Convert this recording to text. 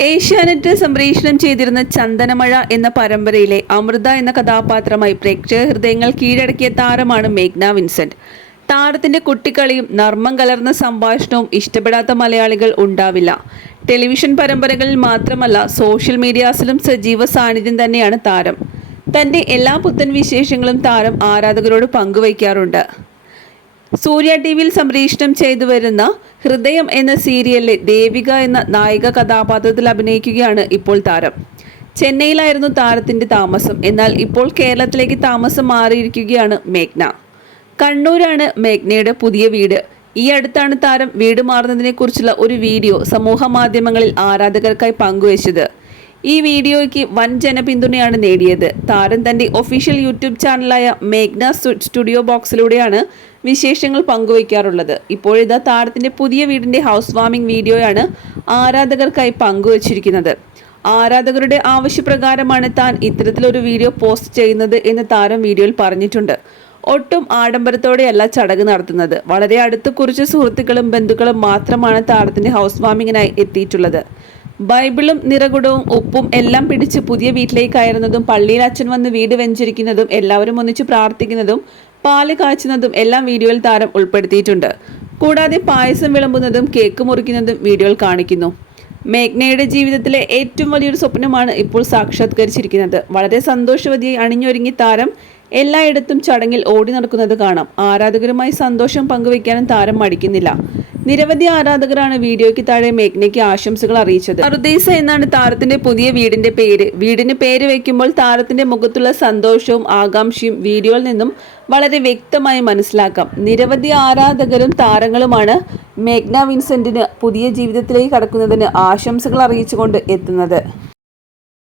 ഏഷ്യാനെറ്റ് സംപ്രേഷണം ചെയ്തിരുന്ന ചന്ദനമഴ എന്ന പരമ്പരയിലെ അമൃത എന്ന കഥാപാത്രമായി പ്രേക്ഷക ഹൃദയങ്ങൾ കീഴടക്കിയ താരമാണ് മേഘ്ന വിൻസെന്റ്. താരത്തിന്റെ കുട്ടിക്കളിയും നർമ്മം കലർന്ന സംഭാഷണവും ഇഷ്ടപ്പെടാത്ത മലയാളികൾ ഉണ്ടാവില്ല. ടെലിവിഷൻ പരമ്പരകളിൽ മാത്രമല്ല സോഷ്യൽ മീഡിയാസിലും സജീവ സാന്നിധ്യം തന്നെയാണ് താരം. തന്റെ എല്ലാ പുത്തൻ വിശേഷങ്ങളും താരം ആരാധകരോട് പങ്കുവയ്ക്കാറുണ്ട്. സൂര്യ ടി വിയിൽ സംപ്രേഷണം ചെയ്തു വരുന്ന ഹൃദയം എന്ന സീരിയലിലെ ദേവിക എന്ന നായിക കഥാപാത്രത്തിൽ അഭിനയിക്കുകയാണ് ഇപ്പോൾ താരം. ചെന്നൈയിലായിരുന്നു താരത്തിന്റെ താമസം. എന്നാൽ ഇപ്പോൾ കേരളത്തിലേക്ക് താമസം മാറിയിരിക്കുകയാണ് മേഘ്ന. കണ്ണൂരാണ് മേഘ്നയുടെ പുതിയ വീട്. ഈ അടുത്താണ് താരം വീട് മാറുന്നതിനെക്കുറിച്ചുള്ള ഒരു വീഡിയോ സമൂഹ മാധ്യമങ്ങളിൽ ആരാധകർക്കായി പങ്കുവച്ചത്. ഈ വീഡിയോയ്ക്ക് വൻ ജനപിന്തുണയാണ് നേടിയത്. താരം തന്റെ ഒഫീഷ്യൽ യൂട്യൂബ് ചാനലായ മേഘ്ന സ്റ്റുഡിയോ ബോക്സിലൂടെയാണ് വിശേഷങ്ങൾ പങ്കുവയ്ക്കാറുള്ളത്. ഇപ്പോഴിതാ താരത്തിന്റെ പുതിയ വീടിന്റെ ഹൗസ് വാമിംഗ് വീഡിയോയാണ് ആരാധകർക്കായി പങ്കുവച്ചിരിക്കുന്നത്. ആരാധകരുടെ ആവശ്യപ്രകാരമാണ് താൻ ഇത്തരത്തിലൊരു വീഡിയോ പോസ്റ്റ് ചെയ്യുന്നത് എന്ന് താരം വീഡിയോയിൽ പറഞ്ഞിട്ടുണ്ട്. ഒട്ടും ആഡംബരത്തോടെയല്ല ചടങ്ങ് നടത്തുന്നത്. വളരെ അടുത്ത് കുറച്ച് സുഹൃത്തുക്കളും ബന്ധുക്കളും മാത്രമാണ് താരത്തിന്റെ ഹൗസ് വാമിങ്ങിനായി എത്തിയിട്ടുള്ളത്. ബൈബിളും നിറകുടവും ഉപ്പും എല്ലാം പിടിച്ച് പുതിയ വീട്ടിലേക്ക് കയറുന്നതും പള്ളിയിൽ അച്ഛൻ വന്ന് വീട് വെഞ്ചരിക്കുന്നതും എല്ലാവരും ഒന്നിച്ച് പ്രാർത്ഥിക്കുന്നതും പാൽ കാച്ചുന്നതും എല്ലാം വീഡിയോയിൽ താരം ഉൾപ്പെടുത്തിയിട്ടുണ്ട്. കൂടാതെ പായസം വിളമ്പുന്നതും കേക്ക് മുറിക്കുന്നതും വീഡിയോയിൽ കാണിക്കുന്നു. മേഘ്നയുടെ ജീവിതത്തിലെ ഏറ്റവും വലിയൊരു സ്വപ്നമാണ് ഇപ്പോൾ സാക്ഷാത്കരിച്ചിരിക്കുന്നത്. വളരെ സന്തോഷവതിയായി അണിഞ്ഞൊരുങ്ങി താരം എല്ലായിടത്തും ചടങ്ങിൽ ഓടി നടക്കുന്നത് കാണാം. ആരാധകരുമായി സന്തോഷം പങ്കുവയ്ക്കാനും താരം മടിക്കുന്നില്ല. നിരവധി ആരാധകരാണ് വീഡിയോയ്ക്ക് താഴെ മേഘ്നയ്ക്ക് ആശംസകൾ അറിയിച്ചത്. അറുദീസ എന്നാണ് താരത്തിന്റെ പുതിയ വീടിന്റെ പേര്. വീടിന് പേര് വയ്ക്കുമ്പോൾ താരത്തിന്റെ മുഖത്തുള്ള സന്തോഷവും ആകാംക്ഷയും വീഡിയോയിൽ നിന്നും വളരെ വ്യക്തമായി മനസ്സിലാക്കാം. നിരവധി ആരാധകരും താരങ്ങളുമാണ് മേഘ്ന വിൻസെന്റിന് പുതിയ ജീവിതത്തിലേക്ക് കടക്കുന്നതിന് ആശംസകൾ അറിയിച്ചുകൊണ്ട് എത്തുന്നത്.